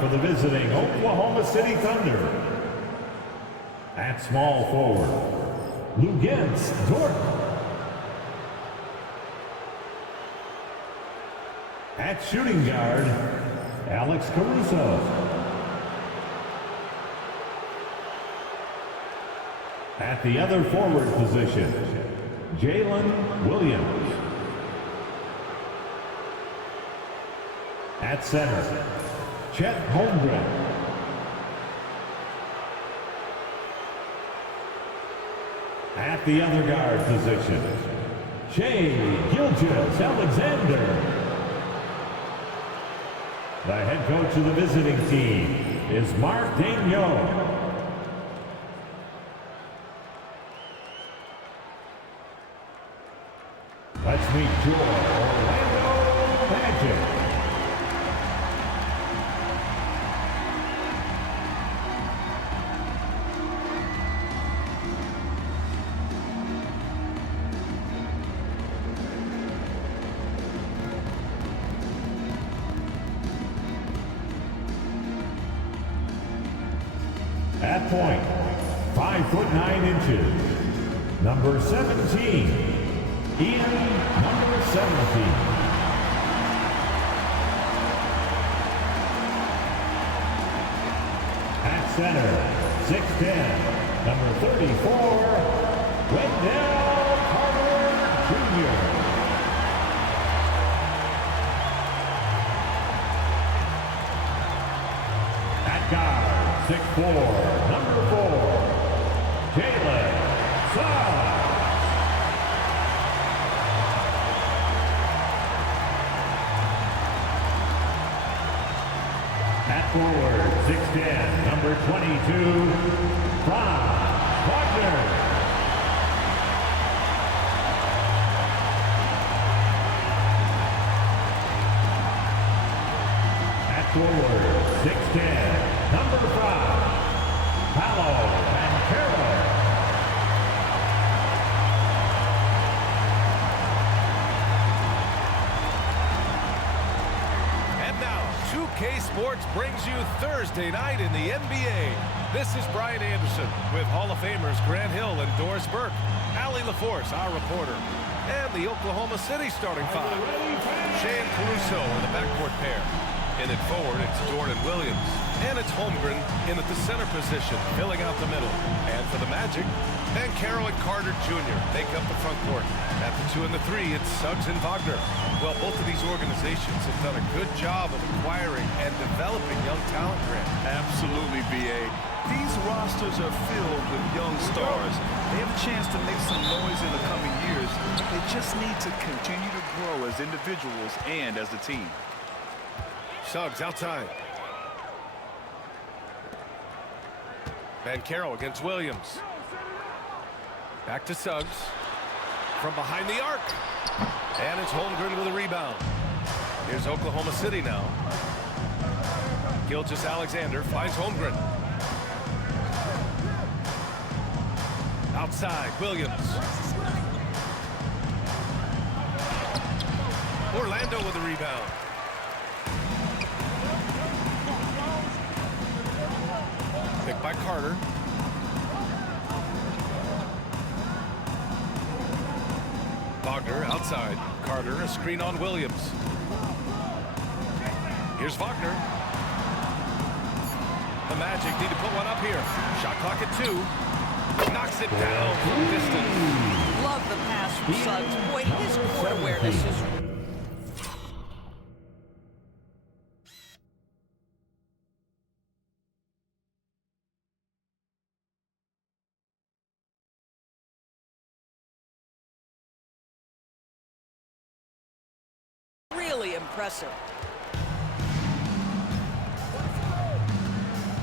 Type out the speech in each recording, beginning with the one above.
for the visiting Oklahoma City Thunder. At small forward, Lugens Dort. At shooting guard, Alex Caruso. At the other forward position, Jalen Williams. At center, Chet Holmgren. At the other guard position, Shai Alexander. The head coach of the visiting team is Mark Daigneault. Let's meet your Orlando Magic. At point, 5'9", number 17, Ian, number 17. At center, 6'10", number 34, Wendell Carter Jr. At guard, 6'4", number 4, Jalen Shai. At forward, 6'10", number 22, Franz Wagner. At forward, 6'10", number 5, Paolo Banchero. And now, 2K Sports brings you Thursday night in the NBA. This is Brian Anderson with Hall of Famers Grant Hill and Doris Burke, Allie LaForce, our reporter, and the Oklahoma City starting five. Shai and Caruso are the backcourt pair. In it forward, it's Dort and Williams. And it's Holmgren in at the center position, filling out the middle. And for the Magic, Banchero and Carter Jr. make up the front court. At the 2 and the 3, it's Suggs and Wagner. Well, both of these organizations have done a good job of acquiring and developing young talent, Grant. Absolutely, B.A. These rosters are filled with young stars. They have a chance to make some noise in the coming years. They just need to continue to grow as individuals and as a team. Suggs outside. Banchero against Williams. Back to Suggs. From behind the arc. And it's Holmgren with a rebound. Here's Oklahoma City now. Alexander finds Holmgren. Outside, Williams. Orlando with a rebound. Picked by Carter. Wagner outside. Carter, a screen on Williams. Here's Wagner. The Magic need to put one up here. Shot clock at 2. Knocks it down from distance. Love the pass from Suggs. Boy, his court awareness is really impressive.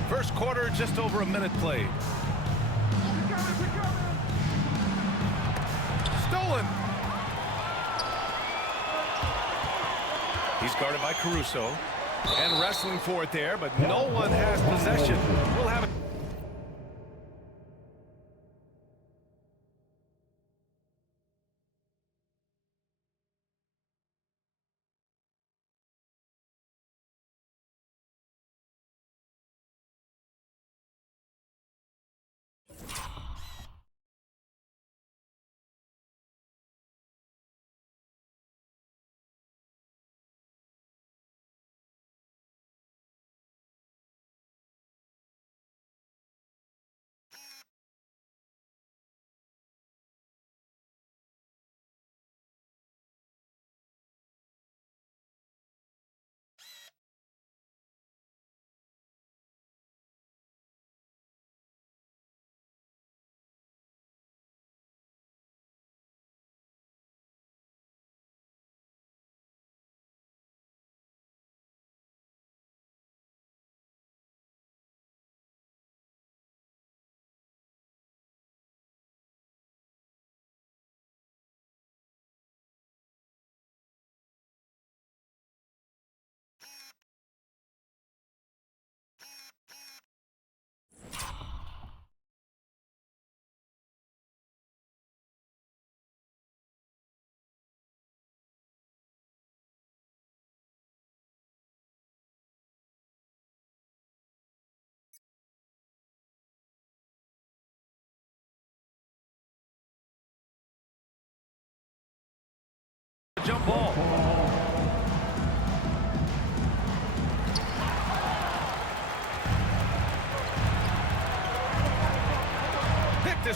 First quarter, just over a minute played. Stolen. He's guarded by Caruso. And wrestling for it there, but no one has possession. We'll have it.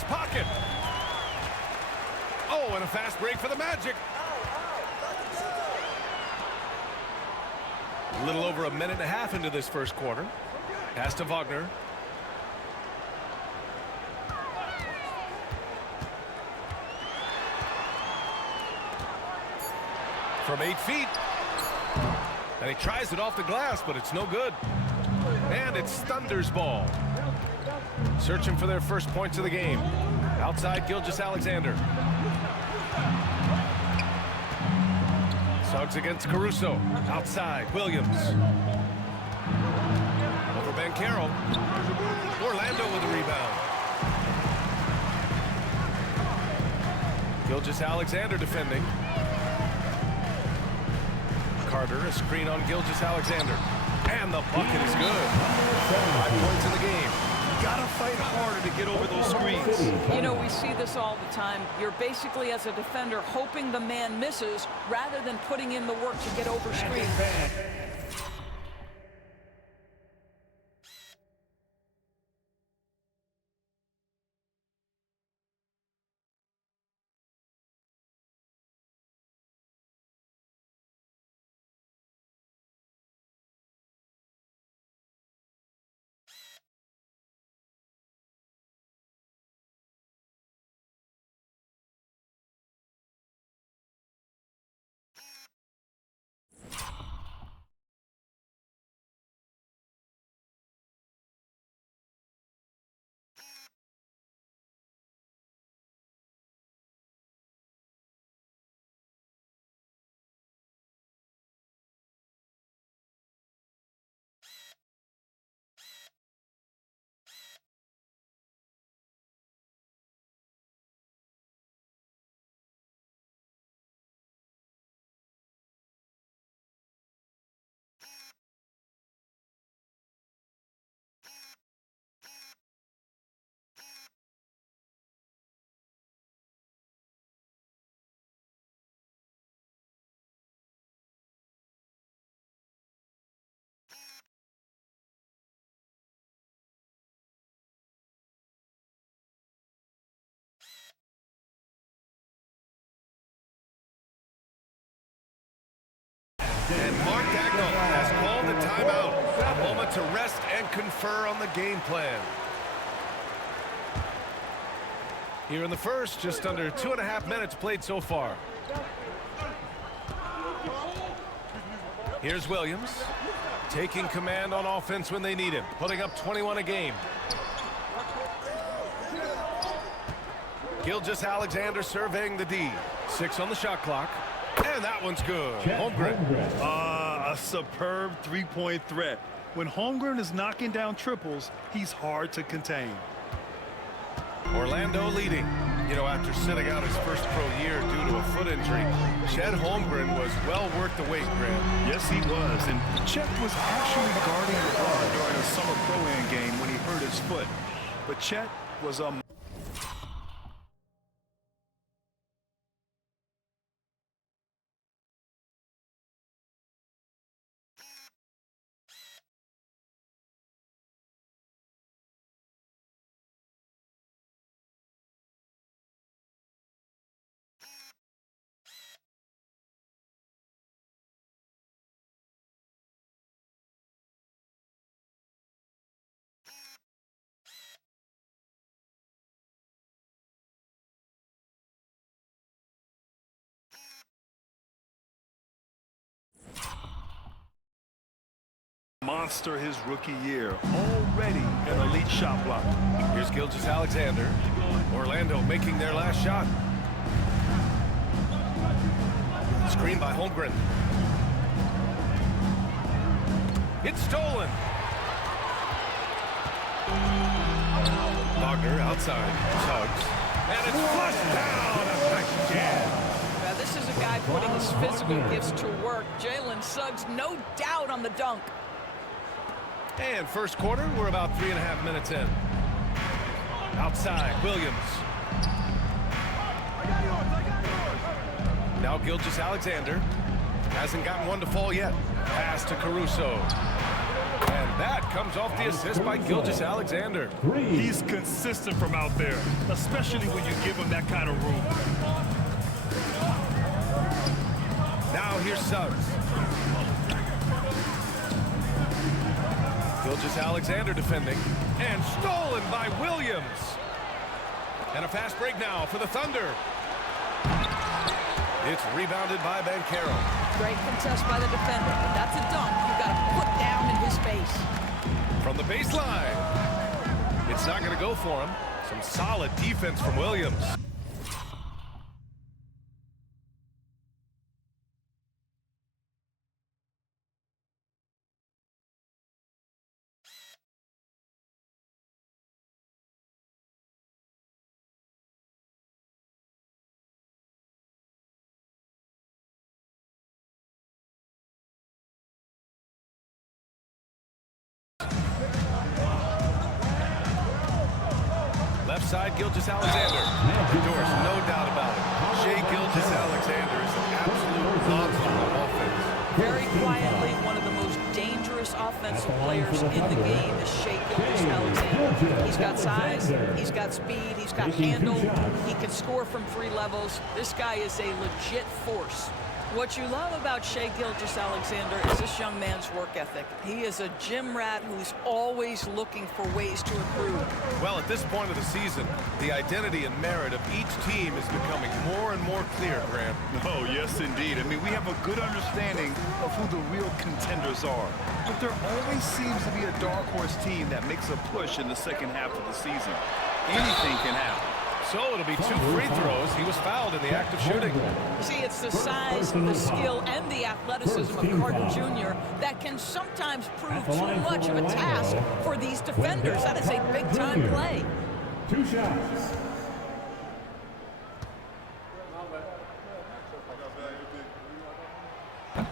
his pocket. Oh, and a fast break for the Magic. A little over a minute and a half into this first quarter. Pass to Wagner. From 8 feet. And he tries it off the glass, but it's no good. And it's Thunder's ball. Searching for their first points of the game. Outside, Gilgeous-Alexander. Suggs against Caruso. Outside, Williams. Over Ben Carroll. Orlando with the rebound. Gilgeous-Alexander defending. Carter, a screen on Gilgeous-Alexander. And the bucket is good. 5 points in the game. Gotta fight harder to get over those screens. You know, we see this all the time. You're basically, as a defender, hoping the man misses rather than putting in the work to get over screens. And Mark Dagnall has called a timeout. A moment to rest and confer on the game plan. Here in the first, just under 2.5 minutes played so far. Here's Williams, taking command on offense when they need him, putting up 21 a game. Gilgeous-Alexander surveying the D. 6 on the shot clock. And that one's good. Holmgren. A superb three-point threat. When Holmgren is knocking down triples, he's hard to contain. Orlando leading. You know, after sitting out his first pro year due to a foot injury, Chet Holmgren was well worth the wait, Graham. Yes, he was. And Chet was actually guarding LeBron during a summer pro-am game when he hurt his foot. But Chet was a monster his rookie year. Already an elite shot blocker. Here's Gilgeous-Alexander. Orlando making their last shot. Screen by Holmgren. It's stolen. Wagner outside. Suggs. And it's flushed down. A nice jam. Now, this is a guy putting his physical gifts to work. Jalen Suggs, no doubt on the dunk. And first quarter, we're about 3.5 minutes in. Outside, Williams. Now Gilgeous-Alexander. Hasn't gotten one to fall yet. Pass to Caruso. And that comes comes off the assist by Gilgeous Alexander. He's consistent from out there, especially when you give him that kind of room. Now here's Suggs. Gilgeous Alexander defending. And stolen by Williams. And a fast break now for the Thunder. It's rebounded by Banchero. Great contest by the defender. But that's a dunk you got to put down in his face. From the baseline. It's not going to go for him. Some solid defense from Williams. Left side, Gilgeous Alexander. Doors, no doubt about it. Shai Gilgeous Alexander is an absolute monster on offense. Very quietly, one of the most dangerous offensive players in the game is Shai Gilgeous Alexander. He's got size, he's got speed, he's got handle, he can score from 3 levels. This guy is a legit force. What you love about Shai Gilgeous Alexander is this young man's work ethic. He is a gym rat who's always looking for ways to improve. Well, at this point of the season, the identity and merit of each team is becoming more and more clear, Grant. Oh, yes, indeed. I mean, we have a good understanding of who the real contenders are. But there always seems to be a dark horse team that makes a push in the second half of the season. Anything can happen. So it'll be 2 free throws. He was fouled in the act of shooting. See, it's the size, the skill, and the athleticism of Carter Jr. that can sometimes prove too much of a task for these defenders. That is a big-time play. 2 shots.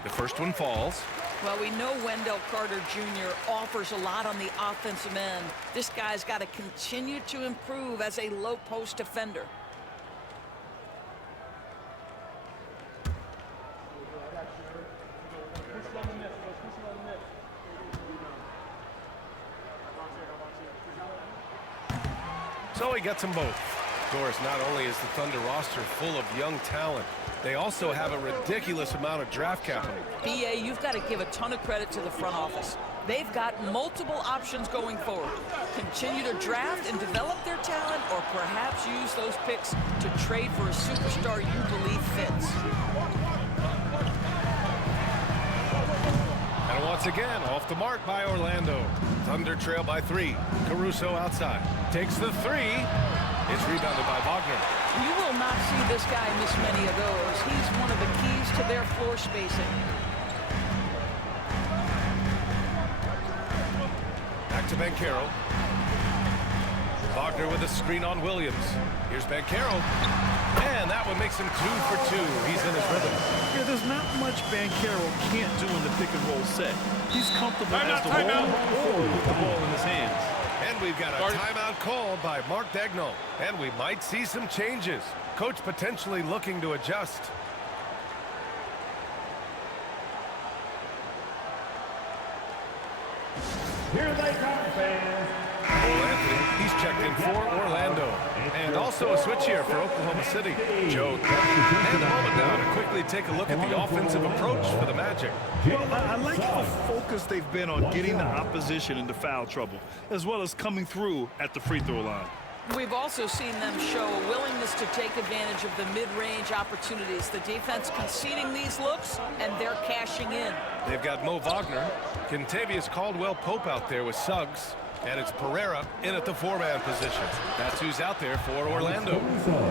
The first one falls. Well, we know Wendell Carter Jr. offers a lot on the offensive end. This guy's got to continue to improve as a low-post defender. So he gets them both. Doris, not only is the Thunder roster full of young talent, they also have a ridiculous amount of draft capital. BA, you've got to give a ton of credit to the front office. They've got multiple options going forward. Continue to draft and develop their talent, or perhaps use those picks to trade for a superstar you believe fits. And once again, off the mark by Orlando. Thunder trail by 3. Caruso outside. Takes the 3. It's rebounded by Wagner. You will not see this guy miss many of those. He's one of the keys to their floor spacing. Back to Banchero. Wagner with a screen on Williams. Here's Banchero. And that one makes him 2 for 2. He's in his rhythm. Yeah, there's not much Banchero can't do in the pick-and-roll set. He's comfortable as the ball or with the ball in his hands. And we've got a timeout called by Mark Daigneault. And we might see some changes. Coach potentially looking to adjust. Here they come, fans. Anthony, he's checked in for Orlando. And also a switch here for Oklahoma City. Joe, and a moment now to quickly take a look at the offensive approach for the Magic. Well, I like how focused they've been on getting the opposition into foul trouble, as well as coming through at the free throw line. We've also seen them show a willingness to take advantage of the mid-range opportunities. The defense conceding these looks, and they're cashing in. They've got Mo Wagner, Kentavious Caldwell-Pope out there with Suggs, and it's Pereira in at the 4-man position. That's who's out there for Orlando.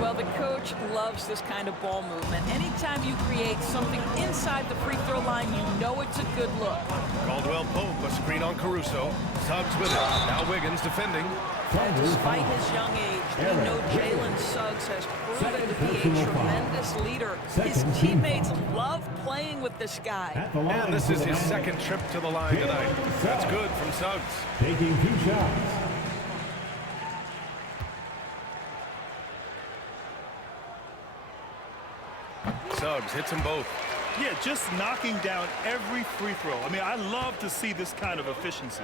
Well, the coach loves this kind of ball movement. Anytime you create something inside the free throw line, you know it's a good look. Caldwell-Pope, a screen on Caruso. Suggs with it. Now Wiggins defending. And despite his young age, we know Jalen Suggs has proven to be a tremendous leader. His teammates love playing with this guy. And this is his second trip to the line tonight. That's good from Suggs. Taking 2 shots. Suggs hits them both. Yeah, just knocking down every free throw. I mean, I love to see this kind of efficiency.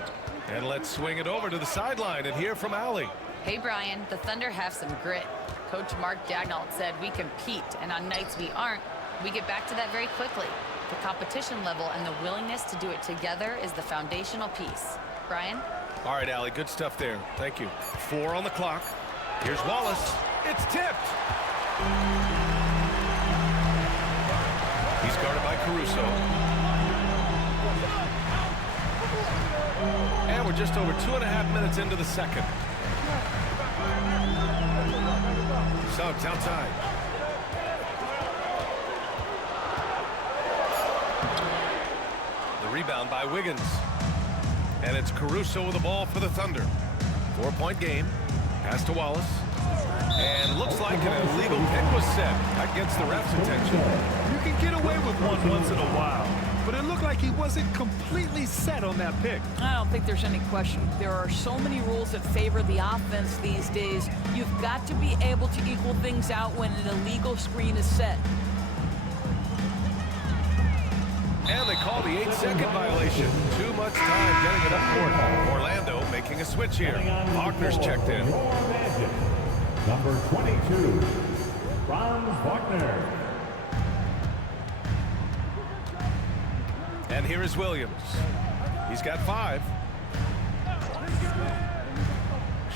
And let's swing it over to the sideline and hear from Allie. Hey, Brian, the Thunder have some grit. Coach Mark Daigneault said we compete, and on nights we aren't, we get back to that very quickly. The competition level and the willingness to do it together is the foundational piece. Brian? All right, Allie, good stuff there. Thank you. 4 on the clock. Here's Wallace. It's tipped. He's guarded by Caruso. And we're just over 2.5 minutes into the second. Suggs outside. The rebound by Wiggins. And it's Caruso with the ball for the Thunder. 4-point game. Pass to Wallace. And looks like an illegal pick was set. That gets the ref's attention. You can get away with one once in a while, but it looked like he wasn't completely set on that pick. I don't think there's any question. There are so many rules that favor the offense these days. You've got to be able to equal things out when an illegal screen is set. And they call the 8-second violation. Too much time getting it up court. Orlando making a switch here. Wagner's checked in. Number 22, Franz Wagner. And here is Williams. He's got 5.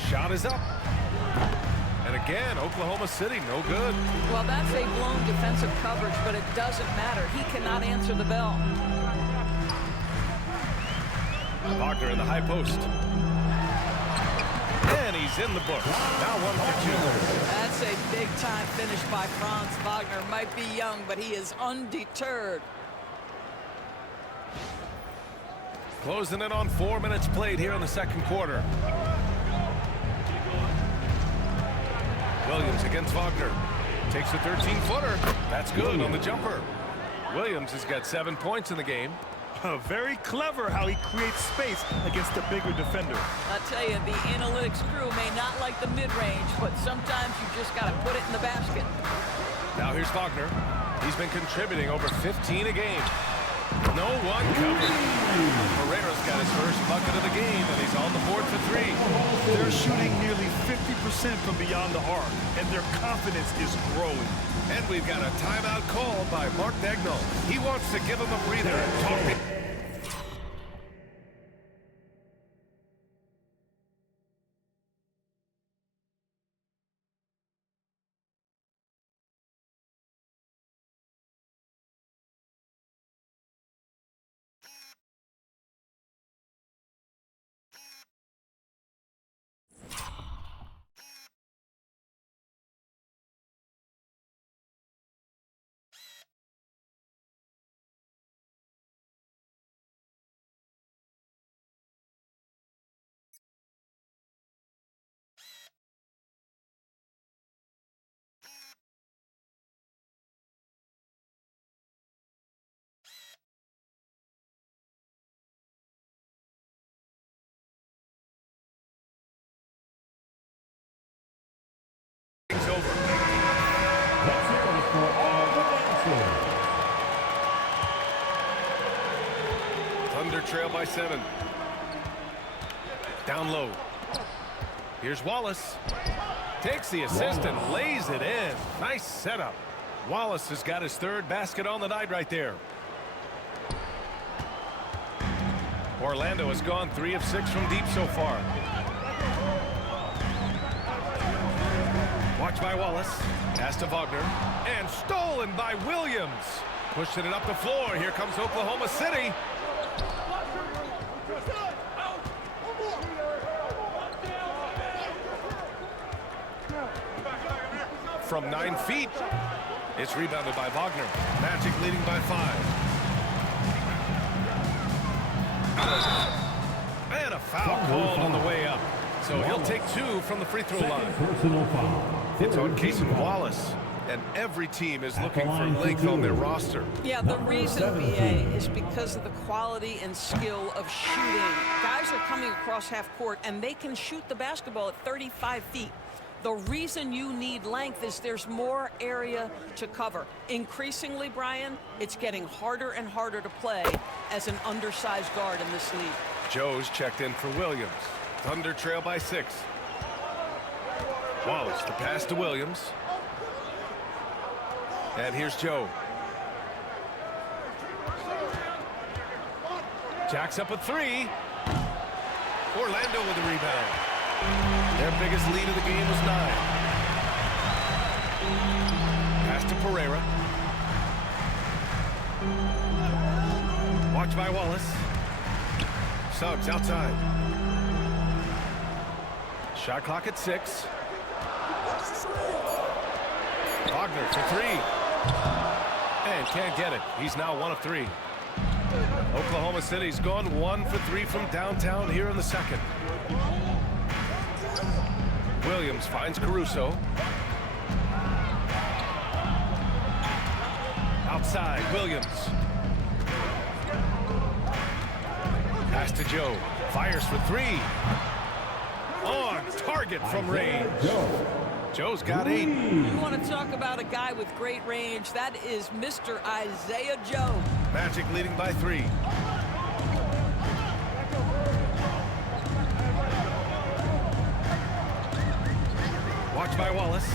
Shot is up. And again, Oklahoma City, no good. Well, that's a blown defensive coverage, but it doesn't matter. He cannot answer the bell. Wagner in the high post. And he's in the books. Now 1 for 2. That's a big-time finish by Franz Wagner. Might be young, but he is undeterred. Closing in on 4 minutes played here in the second quarter. Williams against Wagner. Takes a 13-footer. That's good on the jumper. Williams has got 7 points in the game. Very clever how he creates space against the bigger defender. I tell you, the analytics crew may not like the mid-range, but sometimes you just got to put it in the basket. Now here's Wagner. He's been contributing over 15 a game. No one covered. Herrera's got his first bucket of the game, and he's on the board for 3. They're shooting nearly 50% from beyond the arc, and their confidence is growing. And we've got a timeout called by Mark Daigneault. He wants to give him a breather and talk to things over. Let's hear it for all the dancers. Thunder trail by 7. Down low. Here's Wallace. Takes the assist and lays it in. Nice setup. Wallace has got his 3rd basket on the night right there. Orlando has gone 3 of 6 from deep so far. Watch by Wallace. Pass to Wagner. And stolen by Williams. Pushing it up the floor. Here comes Oklahoma City. From 9 feet. It's rebounded by Wagner. Magic leading by 5. And a foul called on the way up. So he'll take 2 from the free throw line. Personal foul. It's on Casey Wallace. And every team is looking for length on their roster. Yeah, the reason, BA, is because of the quality and skill of shooting. Guys are coming across half court, and they can shoot the basketball at 35 feet. The reason you need length is there's more area to cover. Increasingly, Brian, it's getting harder and harder to play as an undersized guard in this league. Joe's checked in for Williams. Thunder trail by 6. Wallace, the pass to Williams. And here's Joe. Jacks up a 3. Orlando with the rebound. Their biggest lead of the game was 9. Pass to Pereira. Watch by Wallace. Suggs outside. Shot clock at 6. Wagner for 3. And can't get it. He's now 1 of 3. Oklahoma City's gone 1 for 3 from downtown here in the second. Williams finds Caruso. Outside, Williams. Pass to Joe. Fires for 3. On target from range. Joe's got 8. You want to talk about a guy with great range? That is Mr. Isaiah Joe. Magic leading by 3. Watch by Wallace.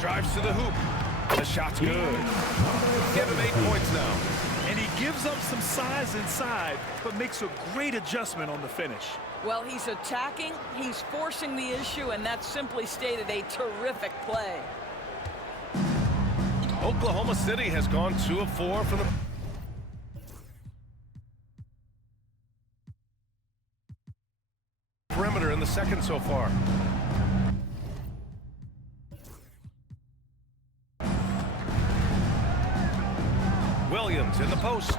Drives to the hoop. The shot's good. Give him 8 points now. And he gives up some size inside, but makes a great adjustment on the finish. Well, he's attacking, he's forcing the issue, and that's simply stated a terrific play. Oklahoma City has gone 2 of 4 from the perimeter in the second so far. Williams in the post.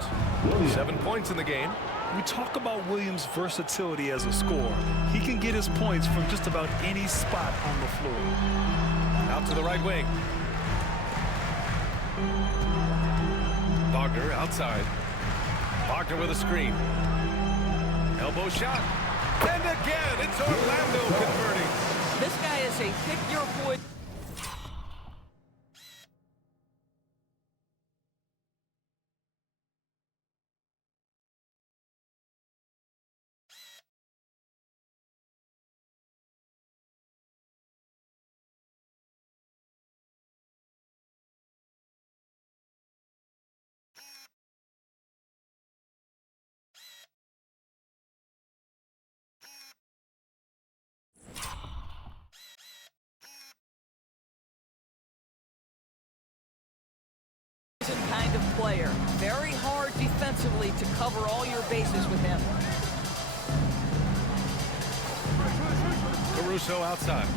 7 points in the game. We talk about Williams' versatility as a scorer. He can get his points from just about any spot on the floor. Out to the right wing. Wagner outside. Wagner with a screen. Elbow shot. And again, it's Orlando converting. This guy is a pick-your-poison. Kind of player. Very hard defensively to cover all your bases with him. Caruso outside.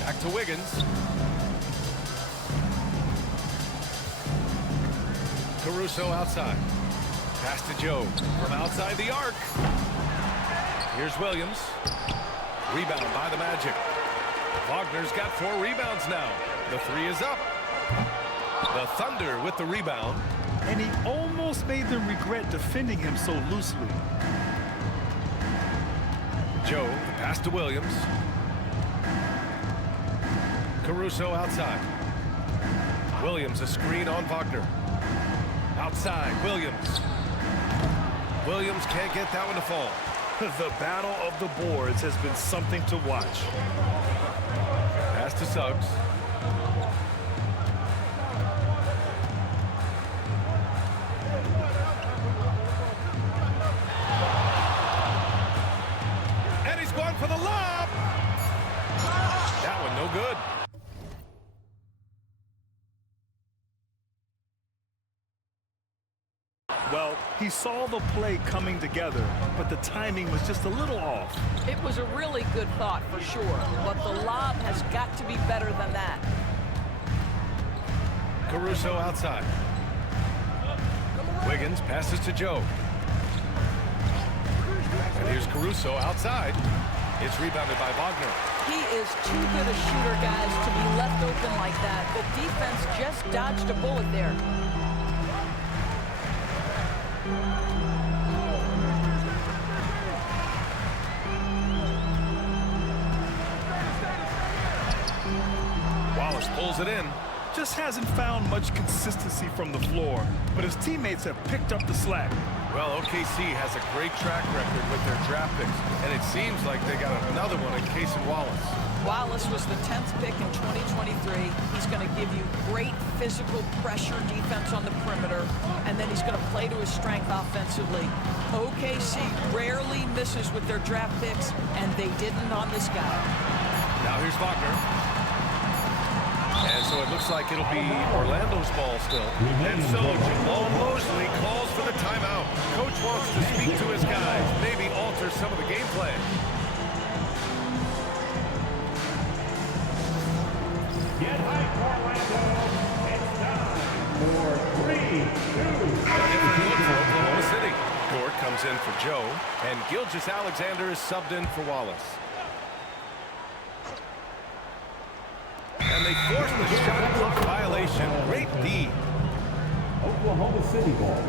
Back to Wiggins. Caruso outside. Pass to Joe from outside the arc. Here's Williams. Rebound by the Magic. Wagner's got 4 rebounds now. The 3 is up. The Thunder with the rebound. And he almost made them regret defending him so loosely. Joe, the pass to Williams. Caruso outside. Williams a screen on Wagner. Outside, Williams. Williams can't get that one to fall. The battle of the boards has been something to watch. Pass to Suggs. And he's going for the lob. That one no good. Well, he saw the play coming together, but the timing was just a little off. It was a really good thought for sure, but the lob has got to be better than that. Caruso outside. Wiggins passes to Joe. And here's Caruso outside. It's rebounded by Wagner. He is too good a shooter, guys, to be left open like that. The defense just dodged a bullet there. LaForce pulls it in. Just hasn't found much consistency from the floor, but his teammates have picked up the slack. Well, OKC has a great track record with their draft picks, and it seems like they got another one in Casey Wallace. Wallace was the 10th pick in 2023. He's going to give you great physical pressure defense on the perimeter, and then he's going to play to his strength offensively. OKC rarely misses with their draft picks, and they didn't on this guy. Now here's Wagner. And so it looks like it'll be Orlando's ball still. And so Jamal Mosley calls for the timeout. Coach wants to speak to his guys, maybe alter some of the game plan. Get hype, Orlando. It's time for 3, 2. A different look for Oklahoma City. Gort comes in for Joe, and Gilgeous-Alexander is subbed in for Wallace. And they force the shot clock violation. Great D. Oklahoma City ball.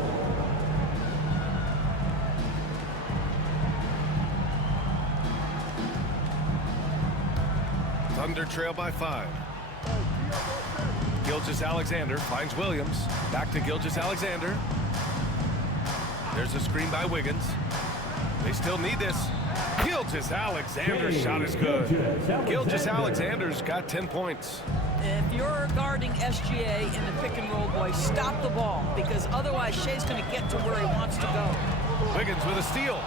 Thunder trail by 5. Gilgeous-Alexander finds Williams. Back to Gilgeous-Alexander. There's a screen by Wiggins. They still need this. Gilgeous-Alexander's shot is good. Gilgeous-Alexander's got 10 points. If you're guarding SGA in the pick and roll, boys, stop the ball, because otherwise Shai's going to get to where he wants to go. Wiggins with a steal.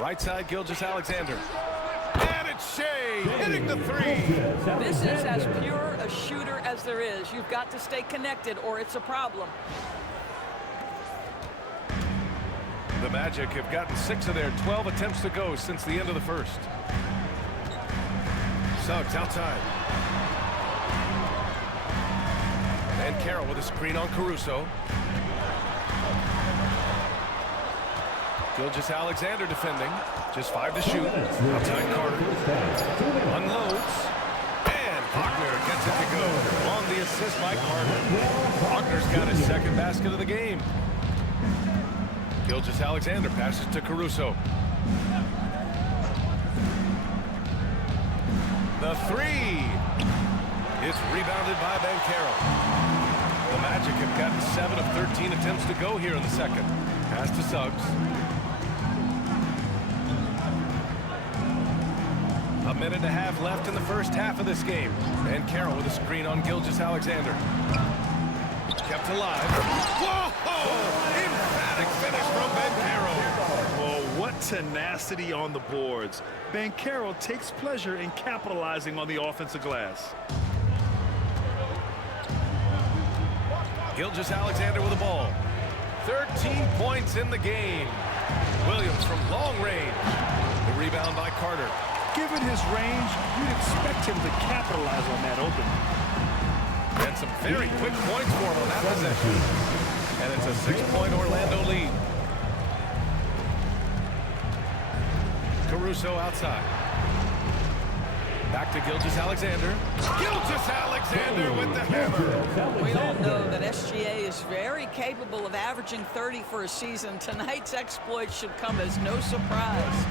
Right side, Gilgeous-Alexander. And it's Shai hitting the three. This is as pure a shooter as there is. You've got to stay connected or it's a problem. The Magic have gotten 6 of their 12 attempts to go since the end of the first. Suggs outside. And Carroll with a screen on Caruso. Gilgeous-Alexander defending. Just 5 to shoot. Outside Carter. Unloads. And Wagner gets it to go. On the assist by Carter. Wagner's got his second basket of the game. Gilgeous-Alexander passes to Caruso. The three. It's rebounded by Banchero. The Magic have gotten 7 of 13 attempts to go here in the second. Pass to Suggs. A minute and a half left in the first half of this game. And Carroll with a screen on Gilgeous-Alexander. Kept alive. Whoa! Emphatic finish from Banchero. Oh, what tenacity on the boards. Banchero takes pleasure in capitalizing on the offensive glass. Gilgeous-Alexander with the ball. 13 points in the game. Williams from long range. The rebound by Carter. Given his range, you'd expect him to capitalize on that opening. And some very quick points for him on that possession. And it's a 6-point Orlando lead. Caruso outside. Back to Gilgeous-Alexander. Gilgeous-Alexander with the hammer. We all know that SGA is very capable of averaging 30 for a season. Tonight's exploit should come as no surprise.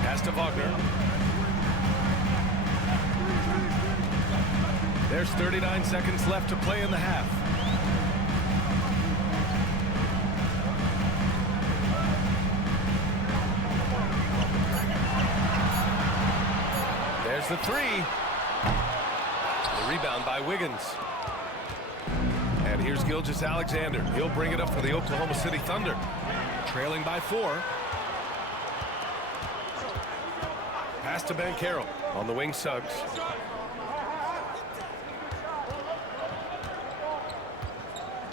Pass to Wagner. There's 39 seconds left to play in the half. There's the three. The rebound by Wiggins. And here's Gilgeous-Alexander. He'll bring it up for the Oklahoma City Thunder. Trailing by 4. Pass to Banchero. On the wing, Suggs.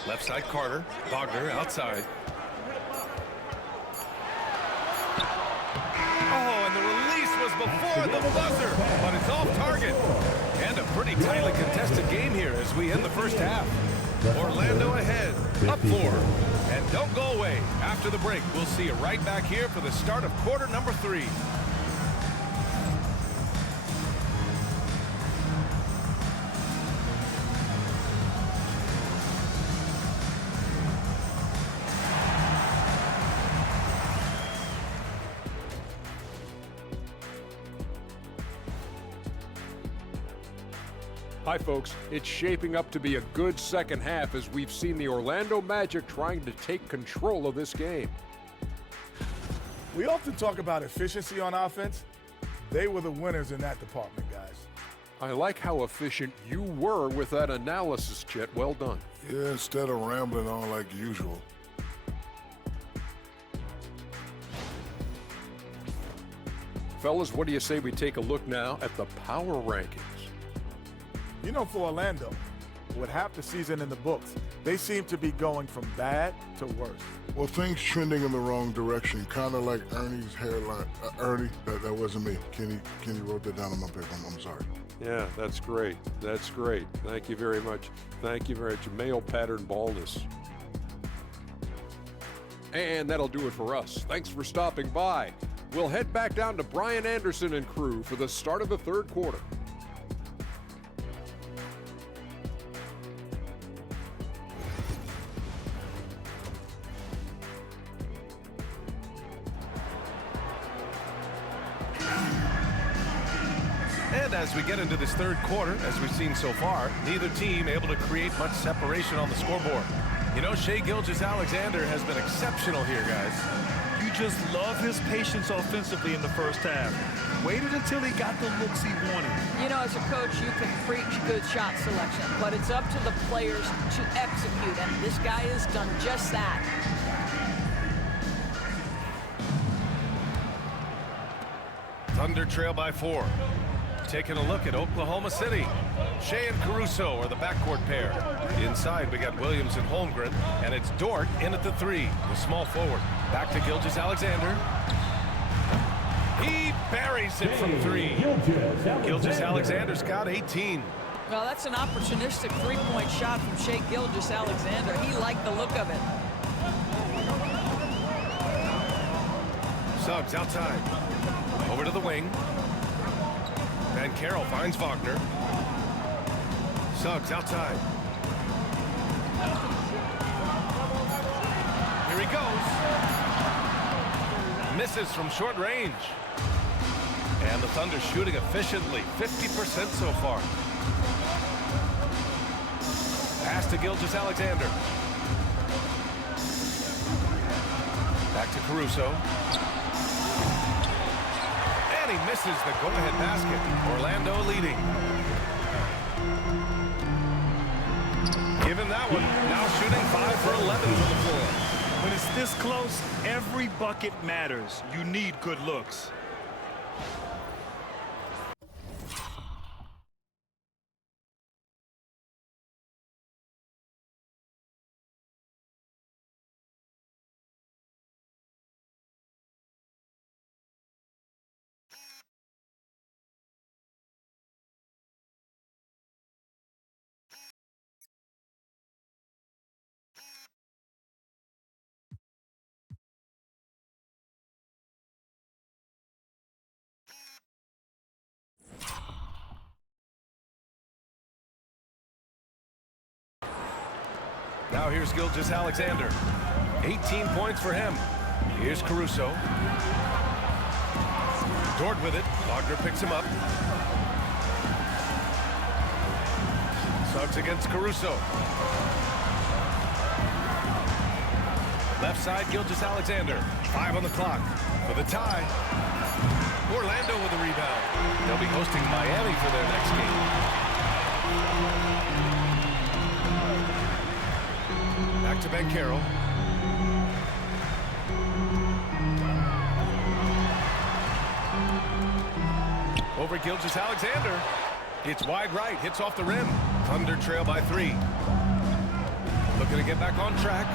Left side, Carter. Wagner outside. Oh, and the release was before the buzzer, but it's off target. And a pretty tightly contested game here as we end the first half. Orlando ahead, up 4. And don't go away. After the break, we'll see you right back here for the start of quarter number 3. Hi, folks. It's shaping up to be a good second half as we've seen the Orlando Magic trying to take control of this game. We often talk about efficiency on offense. They were the winners in that department, guys. I like how efficient you were with that analysis, Chet. Well done. Yeah, instead of rambling on like usual. Fellas, what do you say we take a look now at the power rankings? You know, for Orlando, with half the season in the books, they seem to be going from bad to worse. Well, things trending in the wrong direction, kind of like Ernie's hairline. Ernie, that wasn't me. Kenny wrote that down on my paper. I'm sorry. Yeah, that's great. That's great. Thank you very much. Thank you very much. Male pattern baldness. And that'll do it for us. Thanks for stopping by. We'll head back down to Brian Anderson and crew for the start of the third quarter. And as we get into this third quarter, as we've seen so far, neither team able to create much separation on the scoreboard. You know, Shai Gilgeous-Alexander has been exceptional here, guys. You just love his patience offensively in the first half. Waited until he got the looks he wanted. You know, as a coach, you can preach good shot selection, but it's up to the players to execute, and this guy has done just that. Thunder trail by 4. Taking a look at Oklahoma City. Shai and Caruso are the backcourt pair. Inside, we got Williams and Holmgren, and it's Dort in at the 3, the small forward. Back to Gilgeous-Alexander. He buries it from 3. Gilgeous-Alexander's got 18. Well, that's an opportunistic three-point shot from Shai Gilgeous-Alexander. He liked the look of it. Suggs outside. Over to the wing. Van Carroll finds Wagner. Suggs outside. Here he goes. Misses from short range. And the Thunder shooting efficiently, 50% so far. Pass to Gilgeous-Alexander. Back to Caruso. And he misses the go-ahead basket. Orlando leading. Give him that one. Now shooting 5 for 11 from the floor. When it's this close, every bucket matters. You need good looks. Now here's Gilgeous-Alexander. 18 points for him. Here's Caruso. Dort with it. Wagner picks him up. Suggs against Caruso. Left side, Gilgeous-Alexander. 5 on the clock for the tie. Orlando with a rebound. They'll be hosting Miami for their next game. Back to Ben Carroll. Over Gilgeous-Alexander. It's wide right. Hits off the rim. Thunder trail by 3. Looking to get back on track.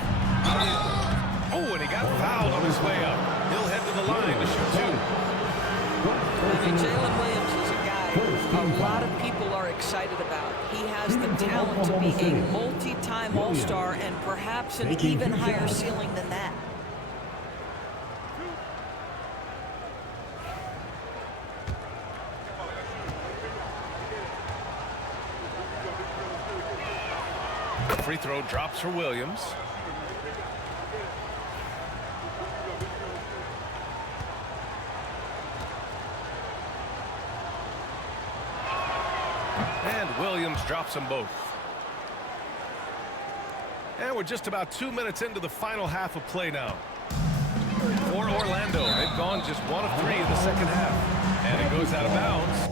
Oh, and he got fouled on his way up. He'll head to the line to shoot 2. I mean, Jalen Williams is a guy a lot of people are excited about. He has the talent to be a multi-time All-Star and perhaps an even higher ceiling than that. The free throw drops for Williams. And Williams drops them both. And we're just about 2 minutes into the final half of play now. For Orlando, they've gone just 1 of 3 in the second half. And it goes out of bounds.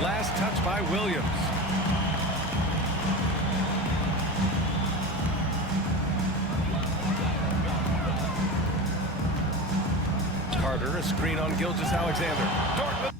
Last touch by Williams. Carter, a screen on Gilgeous-Alexander. Dortmund.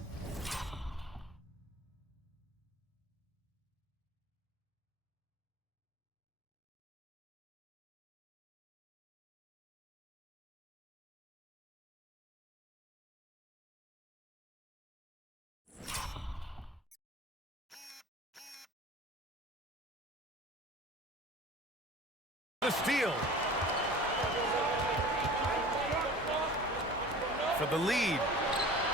The steal. For the lead.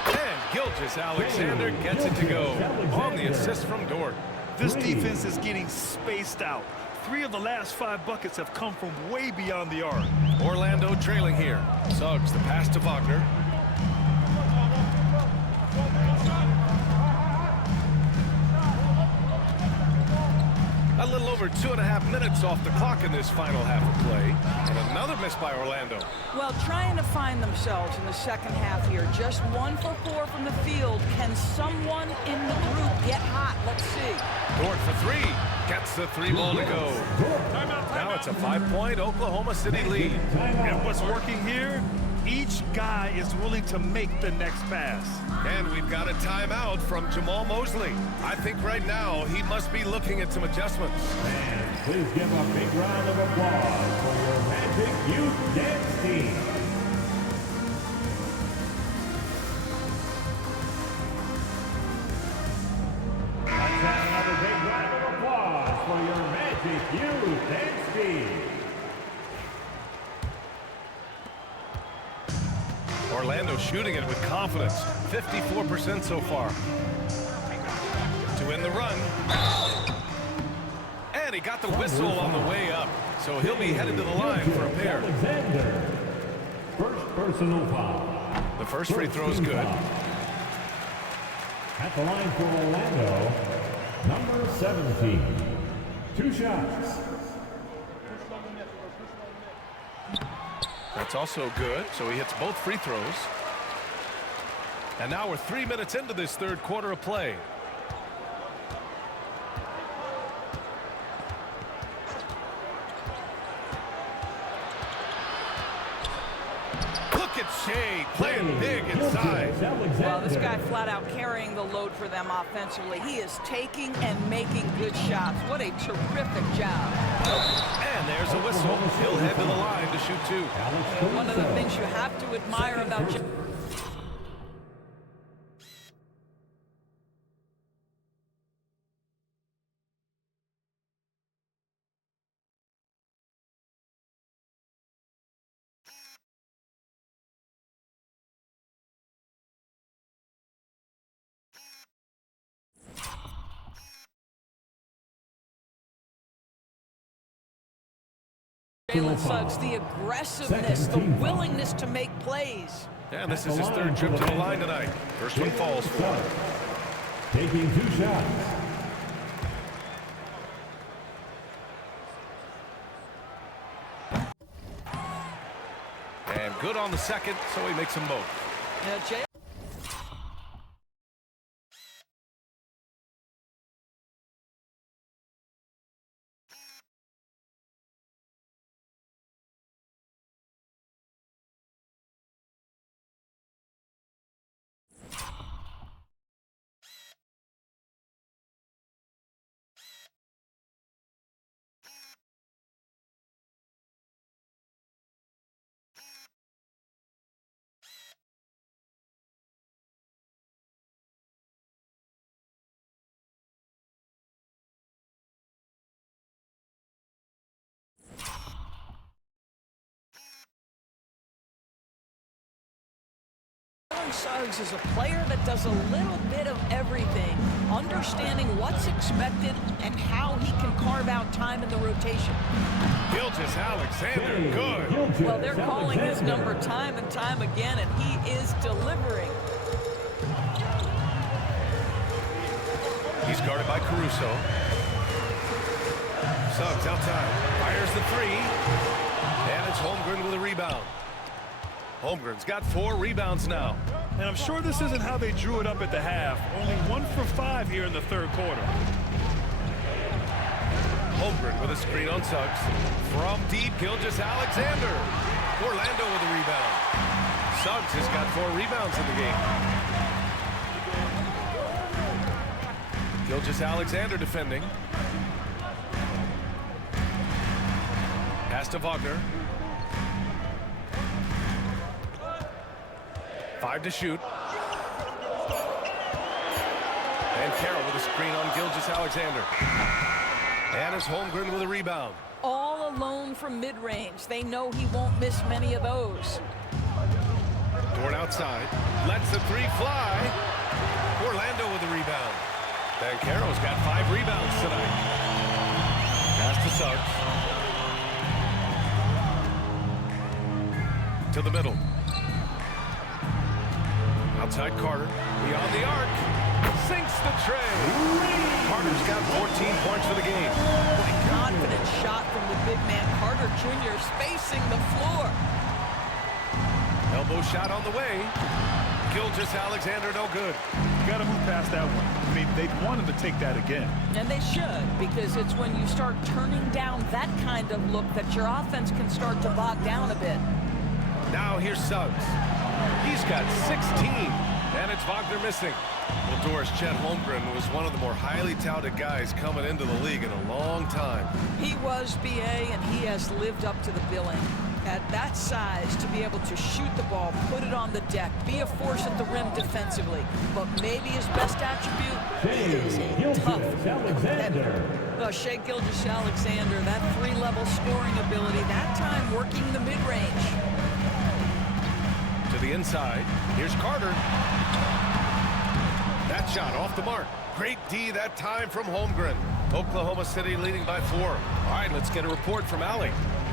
And Gilgeous-Alexander gets it to go on the assist from Dort. This defense is getting spaced out. 3 of the last 5 buckets have come from way beyond the arc. Orlando trailing here. Suggs the pass to Wagner. A little over 2.5 minutes off the clock in this final half of play. And another miss by Orlando. Well, trying to find themselves in the second half here. Just 1 for 4 from the field. Can someone in the group get hot? Let's see. Dort for 3. Gets the 3 ball to go. Now it's a 5-point Oklahoma City lead. And what's working here? Each guy is willing to make the next pass. And we've got a timeout from Jamal Mosley. I think right now he must be looking at some adjustments. And please give a big round of applause for your Magic Youth Dance Team. Let's have another big round of applause for your Magic Youth Dance Team. Orlando shooting it with confidence. 54% so far. To win the run. And he got the whistle on the way up. So he'll be headed to the line for a pair. Alexander. First personal foul. The first free throw is good. At the line for Orlando, number 17. 2 shots. That's also good, so he hits both free throws. And now we're 3 minutes into this third quarter of play. Look at Shai playing big inside. Well, this guy flat out carrying the load for them offensively. He is taking and making good shots. What a terrific job. And there's a whistle. He'll head to the line to shoot 2. One of the things you have to admire about Jalen Suggs, the aggressiveness, the willingness to make plays. And this is his 3rd trip to the line tonight. First one falls for him. Taking 2 shots. And good on the second, so he makes them both. Jay Jalen Suggs is a player that does a little bit of everything, understanding what's expected and how he can carve out time in the rotation. Gilgeous-Alexander, good. Well, they're calling his number time and time again, and he is delivering. He's guarded by Caruso. Suggs outside, fires the three, and it's Holmgren with a rebound. Holmgren's got 4 rebounds now. And I'm sure this isn't how they drew it up at the half. Only 1 for 5 here in the third quarter. Holmgren with a screen on Suggs. From deep, Gilgeous-Alexander. Orlando with a rebound. Suggs has got 4 rebounds in the game. Gilgeous-Alexander defending. Pass to Wagner. 5 to shoot. And Carroll with a screen on Gilgeous-Alexander. And it's Holmgren with a rebound. All alone from mid-range. They know he won't miss many of those. Dort outside. Lets the three fly. Orlando with a rebound. And Carroll's got 5 rebounds tonight. Pass to Suggs. To the middle. Outside Carter, beyond the arc, sinks the tray. Carter's got 14 points for the game. What a confident shot from the big man. Carter Jr. spacing the floor. Elbow shot on the way. Gilgeous-Alexander no good. You got to move past that one. I mean, they'd want him to take that again. And they should, because it's when you start turning down that kind of look that your offense can start to bog down a bit. Now here's Suggs. He's got 16, and it's Wagner missing. Well, Doris, Chet Holmgren was one of the more highly touted guys coming into the league in a long time. He was, BA, and he has lived up to the billing. At that size, to be able to shoot the ball, put it on the deck, be a force at the rim defensively. But maybe his best attribute is a tough competitor. Shai Gilgeous-Alexander, that 3-level scoring ability, that time working the mid-range. To the inside. Here's Carter. That shot off the mark. Great D that time from Holmgren. Oklahoma City leading by 4. All right, let's get a report from Allie.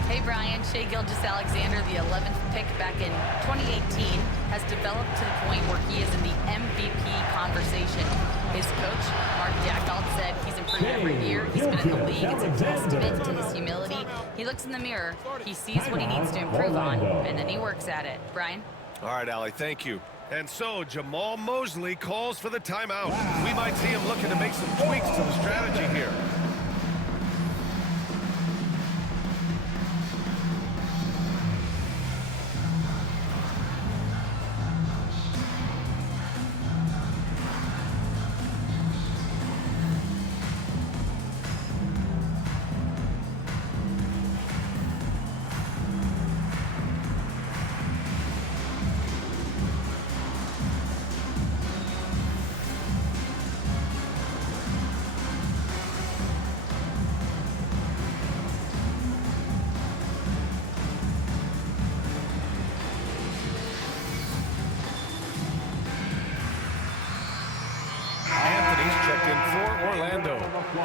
Hey, Brian. Shai Gilgeous-Alexander, the 11th pick back in 2018, has developed to the point where he is in the MVP conversation. His coach, Mark Daignault, said he's improved every year. He's been in the league. It's a testament to his humility. He looks in the mirror, he sees what he needs to improve on, and then he works at it. Brian? All right, Allie, thank you. And so Jamal Mosley calls for the timeout. We might see him looking to make some tweaks to the strategy here.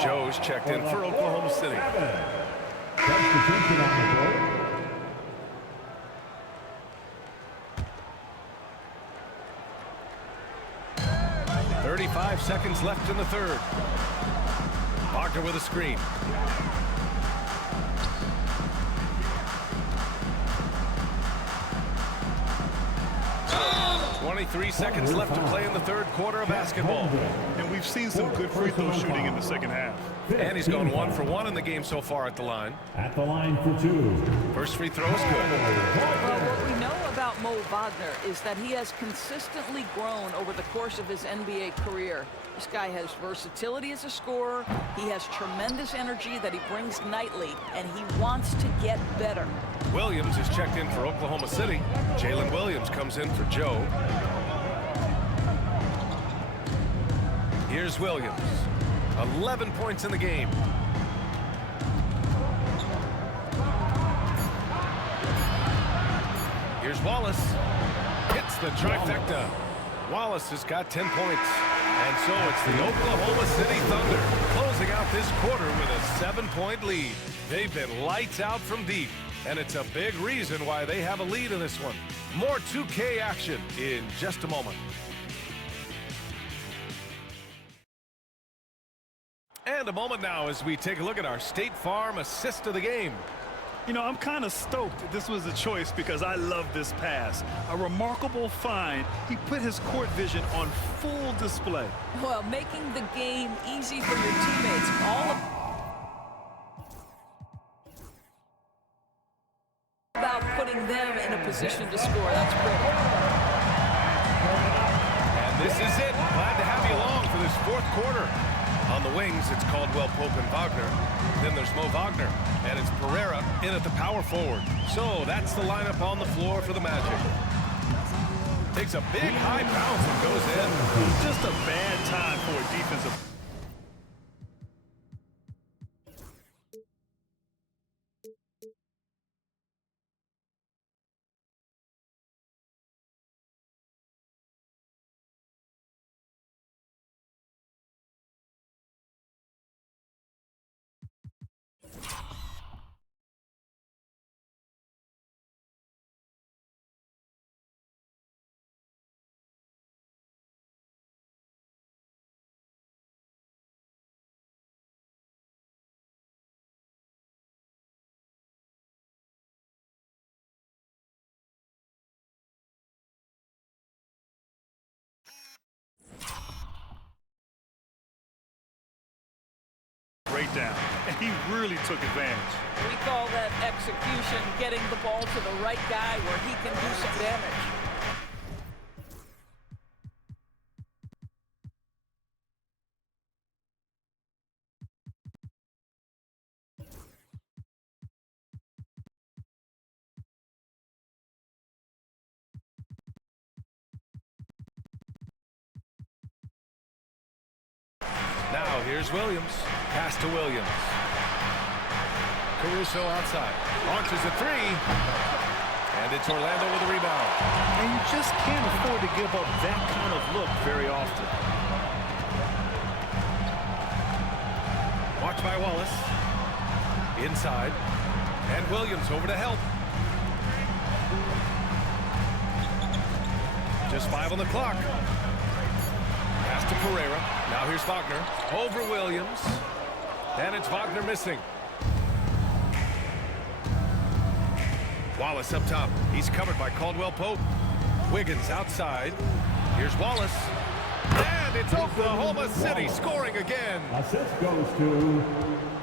Joe's checked in for Oklahoma City. Substitution on the court. 35 seconds left in the third. Wagner with a screen. Oh! 23 seconds left to play in the third quarter of basketball. And we've seen some good free throw shooting in the second half. And he's gone 1 for 1 in the game so far at the line. At the line for 2. First free throw is good. Well, what we know about Mo Wagner is that he has consistently grown over the course of his NBA career. This guy has versatility as a scorer. He has tremendous energy that he brings nightly, and he wants to get better. Williams is checked in for Oklahoma City. Jalen Williams comes in for Joe. Here's Williams. 11 points in the game. Here's Wallace. Hits the trifecta. Wallace has got 10 points. And so it's the Oklahoma City Thunder closing out this quarter with a 7-point lead. They've been lights out from deep, and it's a big reason why they have a lead in this one. More 2K action in just a moment. And a moment now as we take a look at our State Farm assist of the game. You know, I'm kind of stoked this was a choice because I love this pass. A remarkable find. He put his court vision on full display. Well, making the game easy for your teammates. All about putting them in a position to score. That's great. And this is it. Glad to have you along for this fourth quarter. On the wings, it's Caldwell Pope and Wagner. Then there's Mo Wagner, and it's Pereira in at the power forward. So that's the lineup on the floor for the Magic. Takes a big high bounce and goes in. Just a bad time for a defensive. Breakdown, and he really took advantage. We call that execution, getting the ball to the right guy where he can do some damage. Now here's Williams. Pass to Williams. Caruso outside. Launches a three. And it's Orlando with a rebound. And you just can't afford to give up that kind of look very often. Watch by Wallace. Inside. And Williams over to help. Just 5 on the clock. Pass to Pereira. Now here's Wagner. Over Williams. And it's Wagner missing. Wallace up top. He's covered by Caldwell Pope. Wiggins outside. Here's Wallace. And it's Oklahoma City scoring again. Assist goes to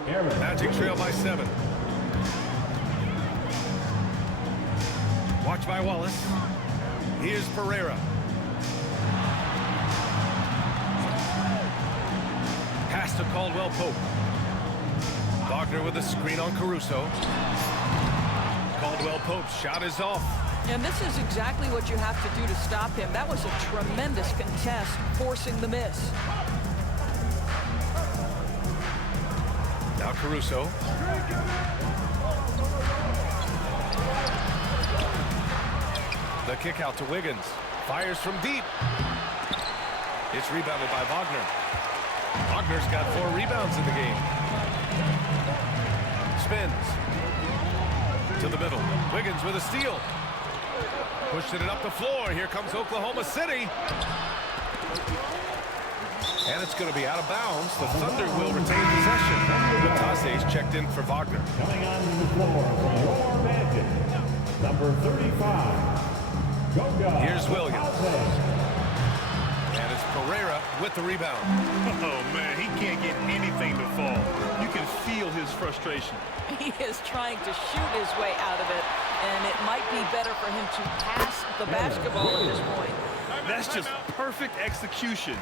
Aaron. Magic trail by 7. Watch by Wallace. Here's Pereira. Pass to Caldwell Pope. Wagner with a screen on Caruso. Caldwell Pope's shot is off. And this is exactly what you have to do to stop him. That was a tremendous contest, forcing the miss. Now Caruso. The kick out to Wiggins. Fires from deep. It's rebounded by Wagner. Wagner's got 4 rebounds in the game. Spins. To the middle. Wiggins with a steal. Pushing it up the floor. Here comes Oklahoma City. And it's going to be out of bounds. The Thunder will retain possession. Tase's checked in for Wagner. Coming on the floor for your Magic, number 35. Here's Williams. And it's Pereira with the rebound. Oh, man, he can't get anything to fall. You can feel his frustration. He is trying to shoot his way out of it, and it might be better for him to pass the basketball at this point. That's just perfect execution.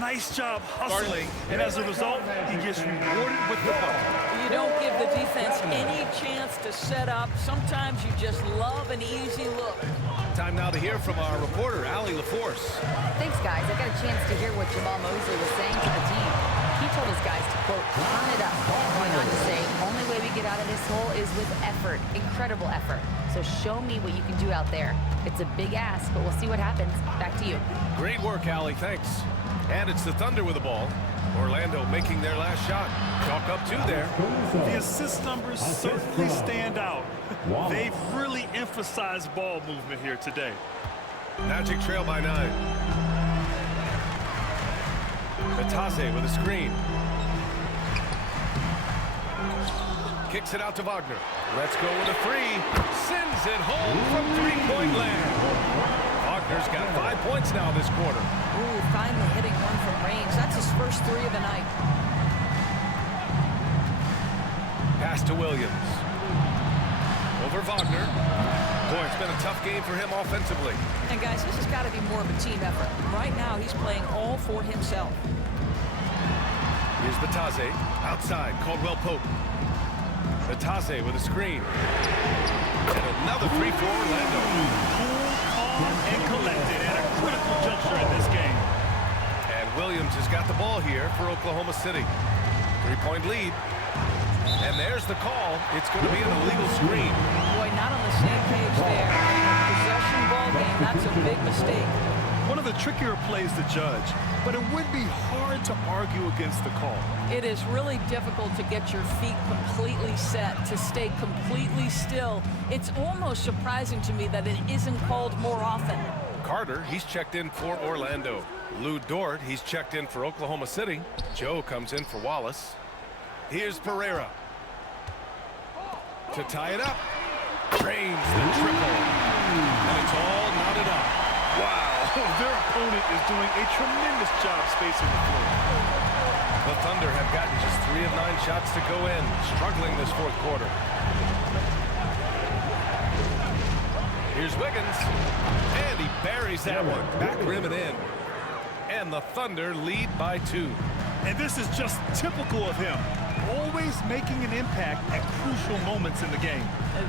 Nice job hustling, and as a result, he gets rewarded with the bucket. You don't give the defense any chance to set up. Sometimes you just love an easy look. Time now to hear from our reporter, Allie LaForce. Thanks, guys. I got a chance to hear what Jamal Mosley was saying to the team. He told his guys to, quote, turn it up, going on to say, only way we get out of this hole is with effort, incredible effort. So show me what you can do out there. It's a big ask, but we'll see what happens. Back to you. Great work, Allie. Thanks. And it's the Thunder with the ball. Orlando making their last shot. Chalk up 2 there. The assist numbers certainly stand out. They've really emphasized ball movement here today. Magic trail by 9. Batase with a screen. Kicks it out to Wagner. Let's go with a 3. Sends it home from 3-point land. Wagner's got 5 points now this quarter. Ooh, finally hitting one from range. That's his first 3 of the night. Pass to Williams. Over Wagner. Boy, it's been a tough game for him offensively. And guys, this has got to be more of a team effort. Right now, he's playing all for himself. Here's Batase. Outside, Caldwell Pope. Batase with a screen. And another 3 for Orlando. Cool, calm, and collected at a critical juncture in this game. And Williams has got the ball here for Oklahoma City. 3-point lead. And there's the call. It's going to be an illegal screen. Boy, not on the same page there. Possession ball game, that's a big mistake. One of the trickier plays to judge, but it would be hard to argue against the call. It is really difficult to get your feet completely set, to stay completely still. It's almost surprising to me that it isn't called more often. Carter, he's checked in for Orlando. Lou Dort, he's checked in for Oklahoma City. Joe comes in for Wallace. Here's Pereira. To tie it up. Drains the triple. And it's all knotted up. Wow, their opponent is doing a tremendous job spacing the floor. The Thunder have gotten just 3 of 9 shots to go in, struggling this 4th quarter. Here's Wiggins, and he buries that one. Back rim and in. And the Thunder lead by 2. And this is just typical of him. Always making an impact at crucial moments in the game.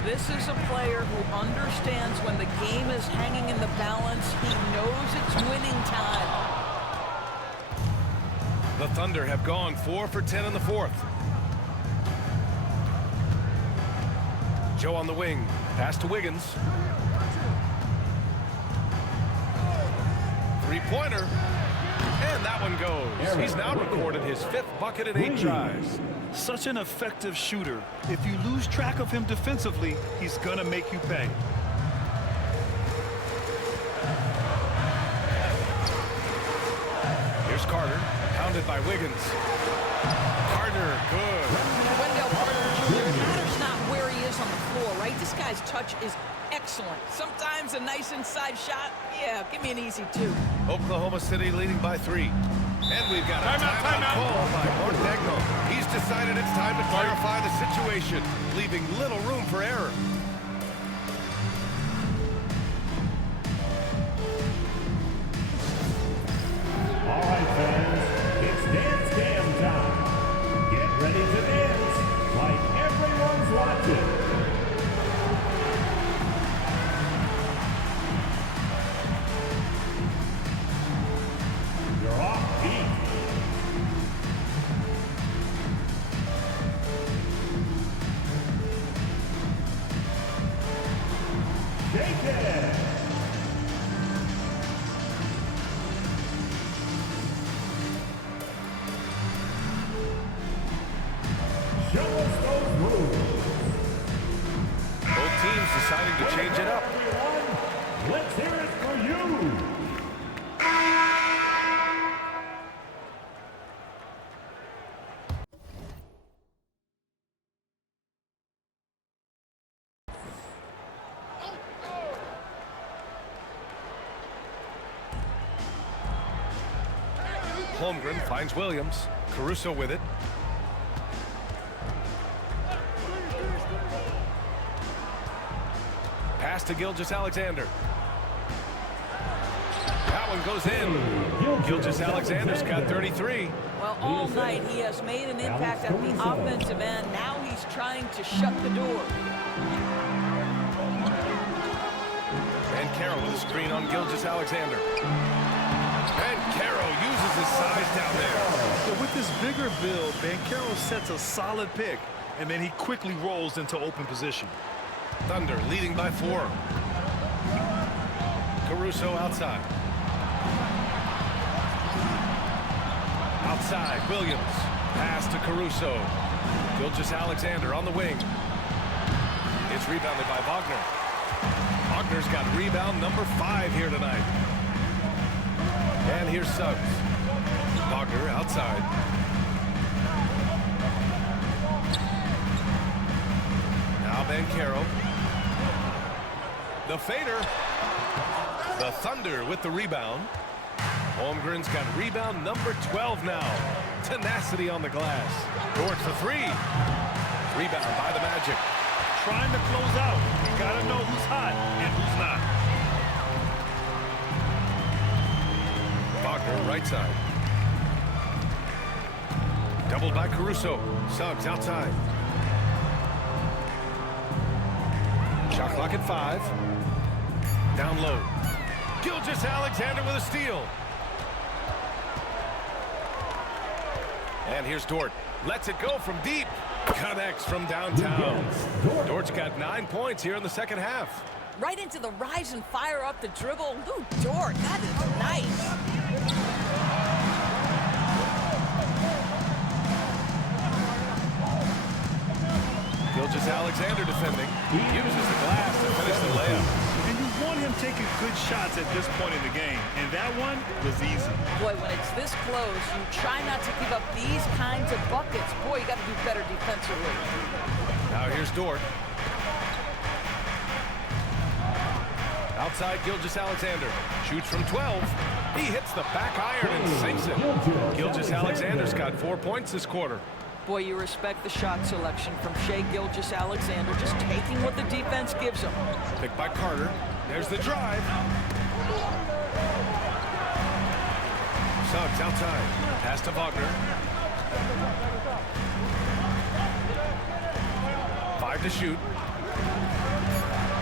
This is a player who understands when the game is hanging in the balance. He knows it's winning time. The Thunder have gone 4 for 10 in the 4th. Joe on the wing. Pass to Wiggins. 3-pointer. And that one goes. He's now recorded his 5th bucket in 8 tries. Such an effective shooter. If you lose track of him defensively, he's going to make you pay. Here's Carter. Pounded by Wiggins. Carter, good. Wendell Carter Jr. It matters not where he is on the floor, right? This guy's touch is excellent. Sometimes a nice inside shot, yeah, give me an easy 2. Oklahoma City leading by 3. And we've got a timeout call by Ortega. He's decided it's time to clarify the situation, leaving little room for error. All right, fans, it's dance cam time. Get ready to dance like everyone's watching. You're off beat. Shake it. Show us those moves. Both teams deciding to change it up. Everyone, let's hear it for you. Holmgren finds Williams. Caruso with it. Pass to Gilgeous-Alexander. That one goes in. Gilgeous-Alexander's got 33. Well, all night he has made an impact at the offensive end. Now he's trying to shut the door. And Carroll with a screen on Gilgeous-Alexander. Banchero uses his size down there. So with this bigger build, Banchero sets a solid pick, and then he quickly rolls into open position. Thunder leading by 4. Caruso outside. Outside, Williams. Pass to Caruso. Gilgeous-Alexander on the wing. It's rebounded by Wagner. Wagner's got rebound number 5 here tonight. And here's Suggs. Wagner outside. Now Banchero. The fader. The Thunder with the rebound. Holmgren's got rebound number 12 now. Tenacity on the glass. Dort for 3. Rebound by the Magic. Trying to close out. You gotta know who's hot and who's not. Wagner right side. Doubled by Caruso. Suggs outside. Shot clock at 5. Down low. Gilgeous-Alexander with a steal. And here's Dort. Lets it go from deep. Connects from downtown. Dort's got 9 points here in the second half. Right into the rise and fire up the dribble. Lou Dort, that is nice. Gilgeous-Alexander defending. He uses the glass to finish the layup. And you want him taking good shots at this point in the game, and that one was easy. Boy, when it's this close, you try not to give up these kinds of buckets. Boy, you got to do better defensively. Now here's Dort. Outside Gilgeous-Alexander. Shoots from 12. He hits the back iron and sinks it. Gilgeous-Alexander's got 4 points this quarter. Boy, you respect the shot selection from Shai Gilgeous-Alexander, just taking what the defense gives him. Picked by Carter. There's the drive. Suggs outside. Pass to Wagner. 5 to shoot.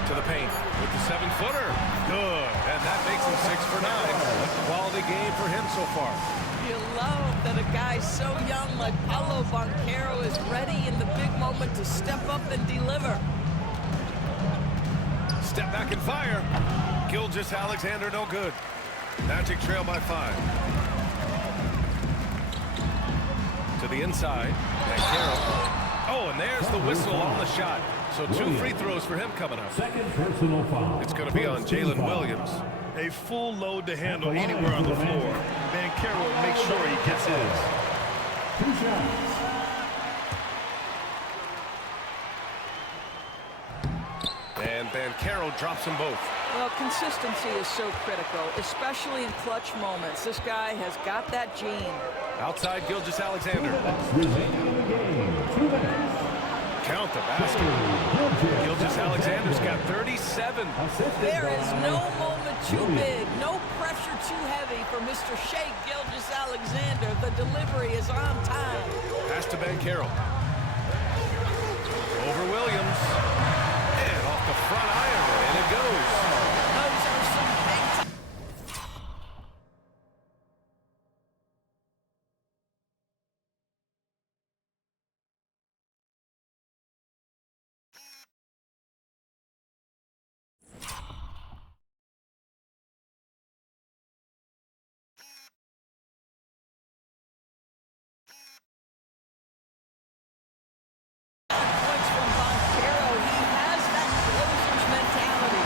To the paint with the 7-footer. Good. And that makes him 6 for 9. A quality game for him so far. You love that a guy so young like Paolo Banchero is ready in the big moment to step up and deliver. Step back and fire. Gilgeous-Alexander no good. Magic trail by 5. To the inside. Banchero. Oh, and there's the whistle on the shot. So 2 free throws for him coming up. Second personal foul. It's going to be on Jalen Williams. A full load to handle anywhere on the floor. Banchero makes sure he gets his. 2 shots. And Banchero drops them both. Well, consistency is so critical, especially in clutch moments. This guy has got that gene. Outside Gilgeous-Alexander. Remaining in the game. 2 minutes. Count the basket. Gilgeous-Alexander's got 37. There is no moment too big, no pressure too heavy for Mr. Shai Gilgeous-Alexander. The delivery is on time. Pass to Banchero. Over Williams. And off the front iron, and it goes. Those are some big time. Points from Banchero. He has that closer's mentality.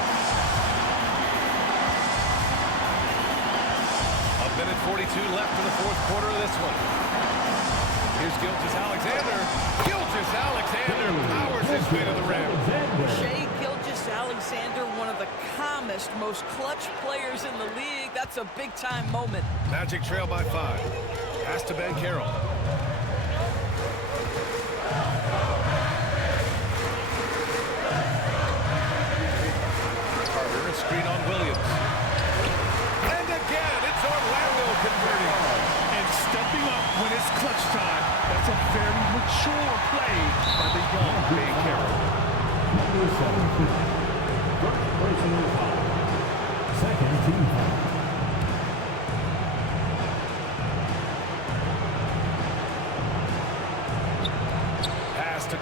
A minute 42 left in the fourth quarter of this one. Here's Gilgeous-Alexander. Gilgeous-Alexander powers his way to the rim. Shai Gilgeous-Alexander, one of the calmest, most clutch players in the league. That's a big-time moment. Magic trail by 5. Pass to Banchero. Carter, a screen on Williams. And again, it's Orlando converting. And stepping up when it's clutch time. That's a very mature play by the young Banchero. Number 17. First personal foul. Second team foul.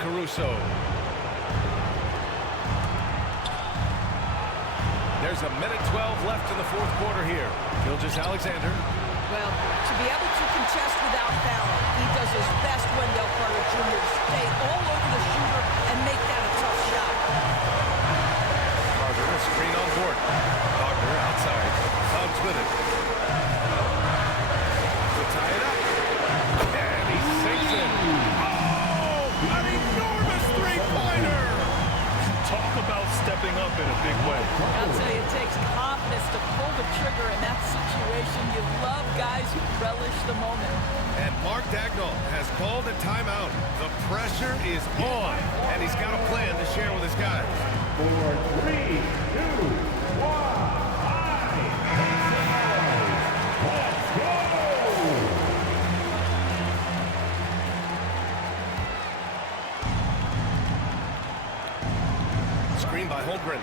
Caruso. There's a minute 12 left in the fourth quarter here. Gilgeous-Alexander. Well, to be able to contest without fouling, he does his best, Wendell Carter Jr., to stay all over the shooter and make that a tough shot. Carter, a screen on board. Wagner outside. Suggs with it. To tie it up. And he sinks it. Oh, an enormous three-pointer. Talk about stepping up in a big way. I'll tell you, it takes confidence to pull the trigger in that situation. You love guys who relish the moment. And Mark Dagnall has called a timeout. The pressure is on, and he's got a plan to share with his guys. 4, 3, 2, 1, let's go! Screen by Holmgren.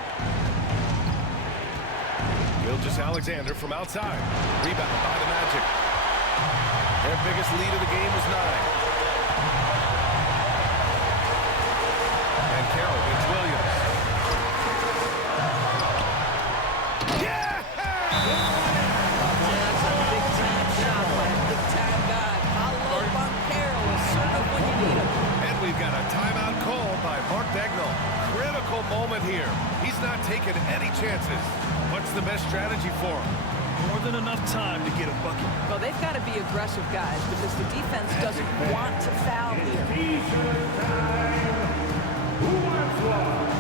Gilgeous-Alexander from outside. Rebound by the Magic. Their biggest lead of the game was 9. And Carroll gets Williams. Yeah! That's a big-time shot by a big-time guy. Paolo Banchero is assertive when you need him. And we've got a timeout call by Mark Dagnall. Critical moment here. He's not taking any chances. What's the best strategy for him? More than enough time to get a bucket. Well, they've got to be aggressive, guys, because the defense doesn't want to foul here. T-shirt time! Who wants one?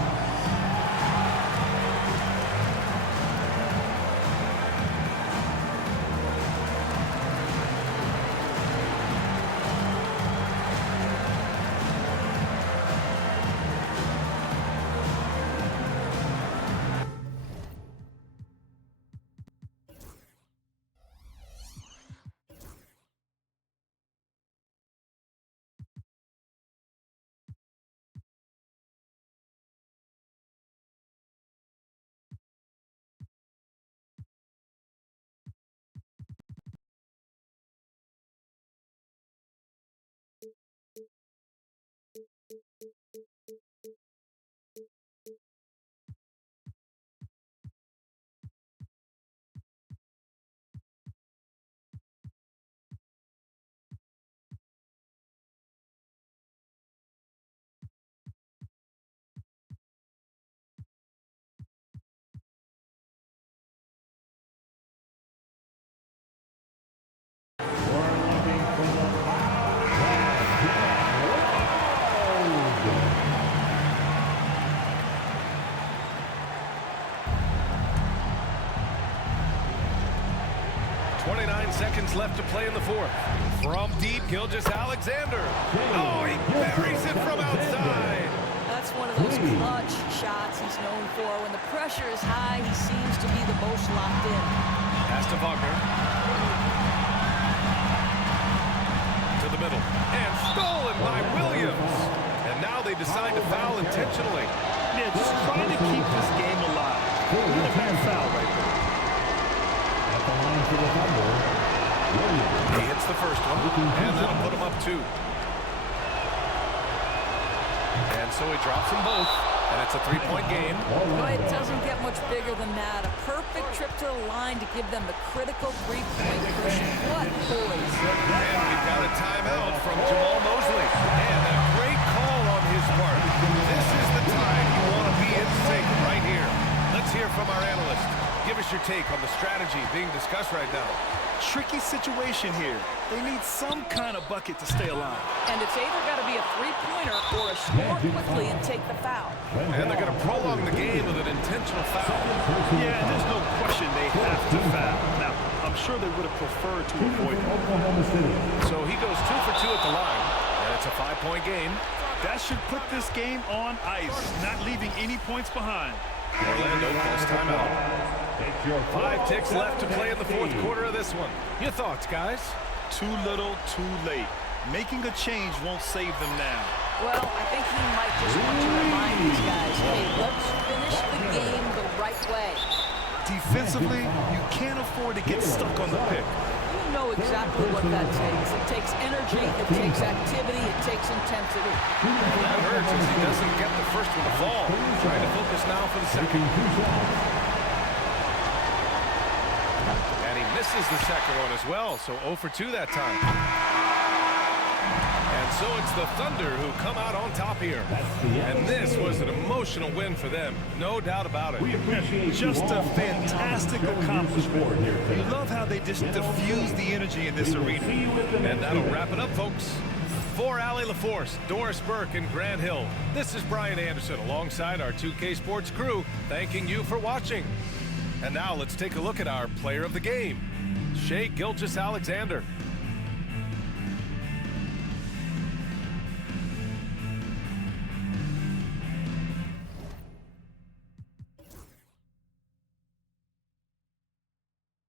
Seconds left to play in the fourth. From deep, Gilgeous-Alexander. Oh, he buries it from outside. That's one of those clutch shots he's known for. When the pressure is high, he seems to be the most locked in. Pass to Wagner. To the middle. And stolen by Williams. And now they decide to foul intentionally. Yeah, just trying to keep this game alive. Not a bad foul right there. At the line for the Thunder, Williams. He hits the first one, and that'll put him up 2. And so he drops them both, and it's a 3-point game. No, it doesn't get much bigger than that. A perfect trip to the line to give them the critical 3-point cushion. What poise. And we've got a timeout from Jamal Mosley. And a great call on his part. This is the time you want to be in sync right here. Let's hear from our analyst. Give us your take on the strategy being discussed right now. Tricky situation here. They need some kind of bucket to stay alive. And it's either got to be a three-pointer or a score quickly and take the foul. And they're going to prolong the game with an intentional foul. Yeah, there's no question they have to foul. Now, I'm sure they would have preferred to avoid it. So he goes 2 for 2 at the line, and it's a 5-point game. That should put this game on ice, not leaving any points behind. Orlando calls timeout. 5 ticks left to play in the fourth quarter of this one. Your thoughts, guys? Too little, too late. Making a change won't save them now. Well, I think he might just want to remind these guys, hey, let's finish the game the right way. Defensively, you can't afford to get stuck on the pick. You know exactly what that takes. It takes energy, it takes activity, it takes intensity. That hurts as he doesn't get the first one to fall. Trying to focus now for the second. And he misses the second one as well, so 0 for 2 that time. And so it's the Thunder who come out on top here. And this was an emotional win for them, no doubt about it. Just a fantastic accomplishment. You love how they just diffuse the energy in this arena. And that'll wrap it up, folks. For Allie LaForce, Doris Burke, and Grant Hill, this is Brian Anderson alongside our 2K Sports crew, thanking you for watching. And now let's take a look at our player of the game, Shai Gilgeous-Alexander.